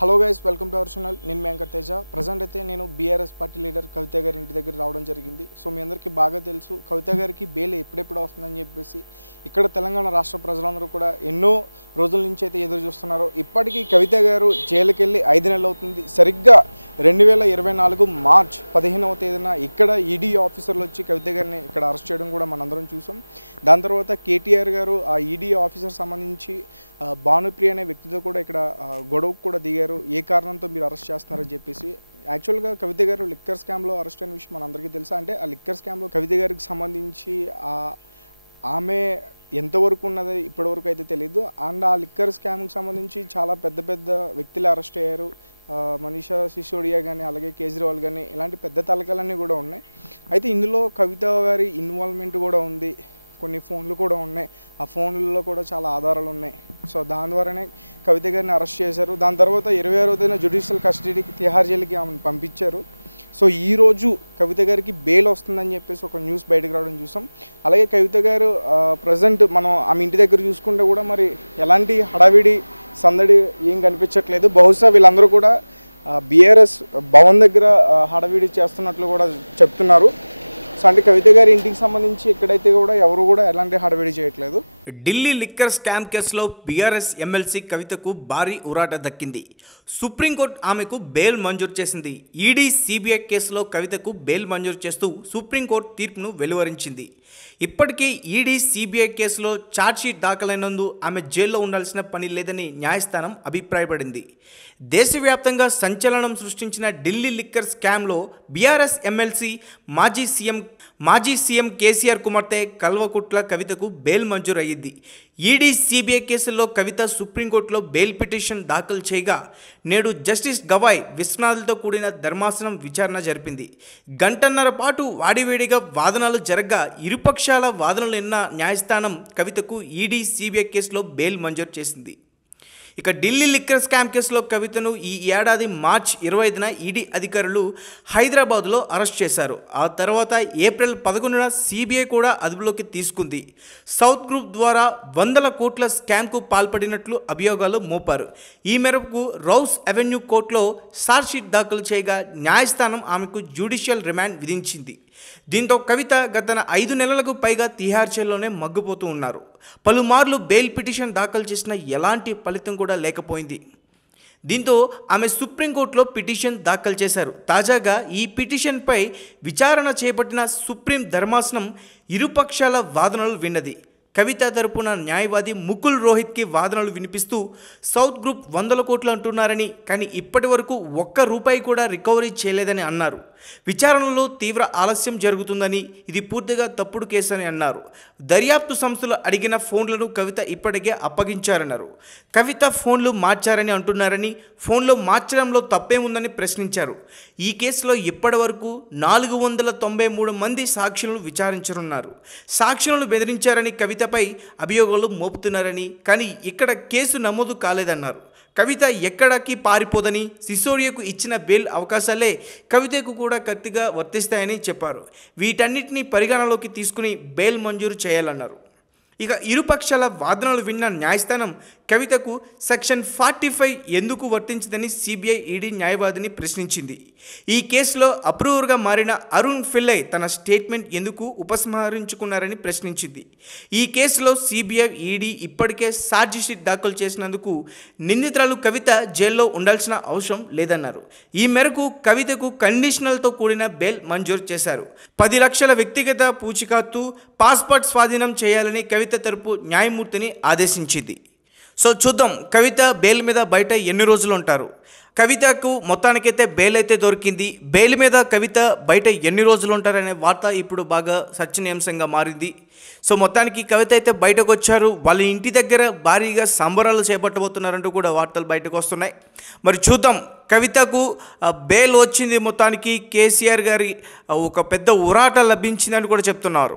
Hello guys, welcome to our channel. నేను మీ anchor Teja. Present అయితే నేను బీఆర్ఎస్ పార్టీ లీడర్ కవిత గారి ఇంటి దగ్గర రావడం జరిగింది. సో మీ అందరికీ బాగా తెలుసు కవిత గారికి బెయిల్ ఎప్పుడెప్పుడు వస్తుందని చెప్పేసి ఇక్కడ తెలంగాణ రాష్ట్ర ప్రజలందరూ కూడా ఎన్నో రోజుల నుంచి అయితే ఎదురు చూస్తున్నారు. ఇప్పటికీ కవిత గారు జైలుకి వెళ్ళి 5 నెలలు అవుతుంది. సరిగ్గా 2024 మార్చ్ 15వ తేదీన ఇక్కడ ఈడీ ఆఫీసర్లు వచ్చి కవిత గారిని ఇక్కడ అరెస్ట్ చేయడం కూడా మనందరం చూసాం. దాని తర్వాత కేటీఆర్ గారు ఆ ఈడీ ఆఫీసర్ సంబంధించి భానుప్రియ అనే వ్యక్తితో కూడా ఇక్కడ గొడవకు కూడా దిగారు. ఏ కారణంతో మీరు అరెస్ట్ చేస్తున్నారని చెప్పేసి. యాక్చువల్గా కవిత గారు లిక్కర్ స్కామ్లో అరెస్ట్ అయిన విషయం మనందరికీ తెలుసా. అంటే ఆ లిక్కర్ స్కామ్లో కవిత గారికి సంబంధించి ఆమె ఎంతవరకు ఉన్నది ఇప్పటివరకు అయితే తెలియదు. అండ్ ఆ లిక్కర్ స్కామ్కి సంబంధించి చాలా పెద్ద పెద్ద వ్యక్తులు అరెస్ట్ అయ్యారు. మనీషా సిసోడియా కానీ అలాగే కేజ్రీవాల్ కానీ ఇలాంటి పెద్ద తలకాలన్నీ కూడా ఉన్నాయి. అయితే ఇందులో కవిత గారి ఇన్వాల్వ్మెంట్ కూడా ఉంది. కొన్ని ఫోన్లు కూడా ఉన్నాయి. ఆ ఫోన్లలో కూడా చాలా ఆధారాలు ఉన్నాయి. సో దాని ద్వారానే కవిత గారిని అరెస్ట్ చేశారు. దాని తర్వాత 26వ తేదీన జ్యుడిషియల్ కస్టడీకి తిహార్ జైలుకి ఆమెను పంపించారు. సో ఈరోజు కవిత గారికి బెయిల్ వస్తుందని చెప్పేసి ఒక న్యూస్ బయటకు రావడం చూసాం. అలాగే కవిత గారు ప్రజెంట్ మనం ఆమె ఇంటి దగ్గర చూసుకుంటే కూడా మరి ఎలాంటి హడావిడి సందడి ఏం కనిపించట్లేదు. బహుశా వీళ్ళందరూ కూడా బీఆర్ఎస్ భవన్ దగ్గర హడావిడి చేస్తున్నట్లు కూడా చెప్తున్నారు. సో అంటే కవిత గారి ఇంటికి సంబంధించి ఇక్కడైతే కూడా ఎవరు కూడా ఎలాంటి హడావిడి చేయట్లేదు. ఢిల్లీ లిక్కర్ స్కామ్ కేసులో బీఆర్ఎస్ ఎమ్మెల్సీ కవితకు భారీ ఉరాట దక్కింది. సుప్రీంకోర్టు ఆమెకు బెయిల్ మంజూరు చేసింది. ఈడీ సిబిఐ కేసులో కవితకు బెయిల్ మంజూరు చేస్తూ సుప్రీంకోర్టు తీర్పును వెలువరించింది. ఇప్పటికే ఈడీ సిబిఐ కేసులో ఛార్జ్షీట్ దాఖలైనందు ఆమె జైల్లో ఉండాల్సిన పని లేదని న్యాయస్థానం అభిప్రాయపడింది. దేశవ్యాప్తంగా సంచలనం సృష్టించిన ఢిల్లీ లిక్కర్ స్కామ్లో బీఆర్ఎస్ ఎమ్మెల్సీ మాజీ సీఎం కేసీఆర్ కుమార్తె కల్వకుట్ల కవితకు బెయిల్ మంజూరు అయ్యింది. ఈడీ సిబిఐ కేసుల్లో కవిత సుప్రీంకోర్టులో బెయిల్ పిటిషన్ దాఖలు చేయగా నేడు జస్టిస్ గవాయ్ విశ్వనాథ్లతో కూడిన ధర్మాసనం విచారణ జరిపింది. గంటన్నర పాటు వాడివేడిగా వాదనలు జరగ్గా ఇరుపక్షాల వాదనలు విన్న న్యాయస్థానం కవితకు ఈడీ సిబిఐ కేసులో బెయిల్ మంజూరు చేసింది. ఇక ఢిల్లీ లిక్కర్ స్కామ్ కేసులో కవితను ఈ ఏడాది మార్చి 25న ఈడీ అధికారులు హైదరాబాద్లో అరెస్ట్ చేశారు. ఆ తర్వాత ఏప్రిల్ 11న సిబిఐ కూడా అదుపులోకి తీసుకుంది. సౌత్ గ్రూప్ ద్వారా 100 కోట్ల స్కామ్కు పాల్పడినట్లు అభియోగాలు మోపారు. ఈ మేరకు రౌస్ అవెన్యూ కోర్టులో ఛార్జ్షీట్ దాఖలు చేయగా న్యాయస్థానం ఆమెకు జ్యుడిషియల్ రిమాండ్ విధించింది. దీంతో కవిత గత 5 నెలలకు పైగా తిహార్ జైల్లోనే మగ్గిపోతూ ఉన్నారు. పలుమార్లు బెయిల్ పిటిషన్ దాఖలు చేసిన ఎలాంటి ఫలితం కూడా లేకపోయింది. దీంతో ఆమె సుప్రీంకోర్టులో పిటిషన్ దాఖలు చేశారు. తాజాగా ఈ పిటిషన్పై విచారణ చేపట్టిన సుప్రీం ధర్మాసనం ఇరుపక్షాల వాదనలు విన్నది. కవిత తరపున న్యాయవాది ముకుల్ రోహిత్కి వాదనలు వినిపిస్తూ సౌత్ గ్రూప్ 100 కోట్లు అంటున్నారని, కానీ ఇప్పటి వరకు ₹1 కూడా రికవరీ చేయలేదని అన్నారు. విచారణలో తీవ్ర ఆలస్యం జరుగుతుందని, ఇది పూర్తిగా తప్పుడు కేసు అని అన్నారు. దర్యాప్తు సంస్థలు అడిగిన ఫోన్లను కవిత ఇప్పటికే అప్పగించారన్నారు. కవిత ఫోన్లు మార్చారని అంటున్నారని, ఫోన్లో మార్చడంలో తప్పేముందని ప్రశ్నించారు. ఈ కేసులో ఇప్పటి వరకు 493 మంది సాక్షులను విచారించనున్నారు. సాక్షులను బెదిరించారని కవితపై అభియోగాలు మోపుతున్నారని, కానీ ఇక్కడ కేసు నమోదు కాలేదన్నారు. కవిత ఎక్కడికి పారిపోదని, సిసోడియాకు ఇచ్చిన బెయిల్ అవకాశాలే కవితకు కూడా కత్తిగా వర్తిస్తాయని చెప్పారు. వీటన్నిటిని పరిగణలోకి తీసుకుని బెయిల్ మంజూరు చేయాలన్నారు. ఇక ఇరుపక్షాల వాదనలు విన్న న్యాయస్థానం కవితకు సెక్షన్ 45 ఎందుకు వర్తించదని సిబిఐ ఈడీ న్యాయవాదిని ప్రశ్నించింది. ఈ కేసులో అప్రూవర్గా మారిన అరుణ్ పిల్లై తన స్టేట్మెంట్ ఎందుకు ఉపసంహరించుకున్నారని ప్రశ్నించింది. ఈ కేసులో సిబిఐ ఈడీ ఇప్పటికే ఛార్జ్షీట్ దాఖలు చేసినందుకు నిందితురాలు కవిత జైల్లో ఉండాల్సిన అవసరం లేదన్నారు. ఈ మేరకు కవితకు కండిషనల్తో కూడిన బెయిల్ మంజూరు చేశారు. 10 లక్షల వ్యక్తిగత పూచీకత్తు, పాస్పోర్ట్ స్వాధీనం చేయాలని కవిత తరపు న్యాయమూర్తిని ఆదేశించింది. సో చూద్దాం కవిత బెయిల్ మీద బయట ఎన్ని రోజులు ఉంటారు. కవితకు మొత్తానికైతే బెయిల్ అయితే దొరికింది. బెయిల్ మీద కవిత బయట ఎన్ని రోజులు ఉంటారనే వార్త ఇప్పుడు బాగా చర్చనీయాంశంగా మారింది. సో మొత్తానికి కవిత అయితే బయటకు వచ్చారు. వాళ్ళ ఇంటి దగ్గర భారీగా సంబరాలు చేపట్టబోతున్నారంటూ కూడా వార్తలు బయటకు వస్తున్నాయి. మరి చూద్దాం కవితకు బెయిల్ వచ్చింది. మొత్తానికి కేసీఆర్ గారి ఒక పెద్ద ఉరాట లభించిందని కూడా చెప్తున్నారు.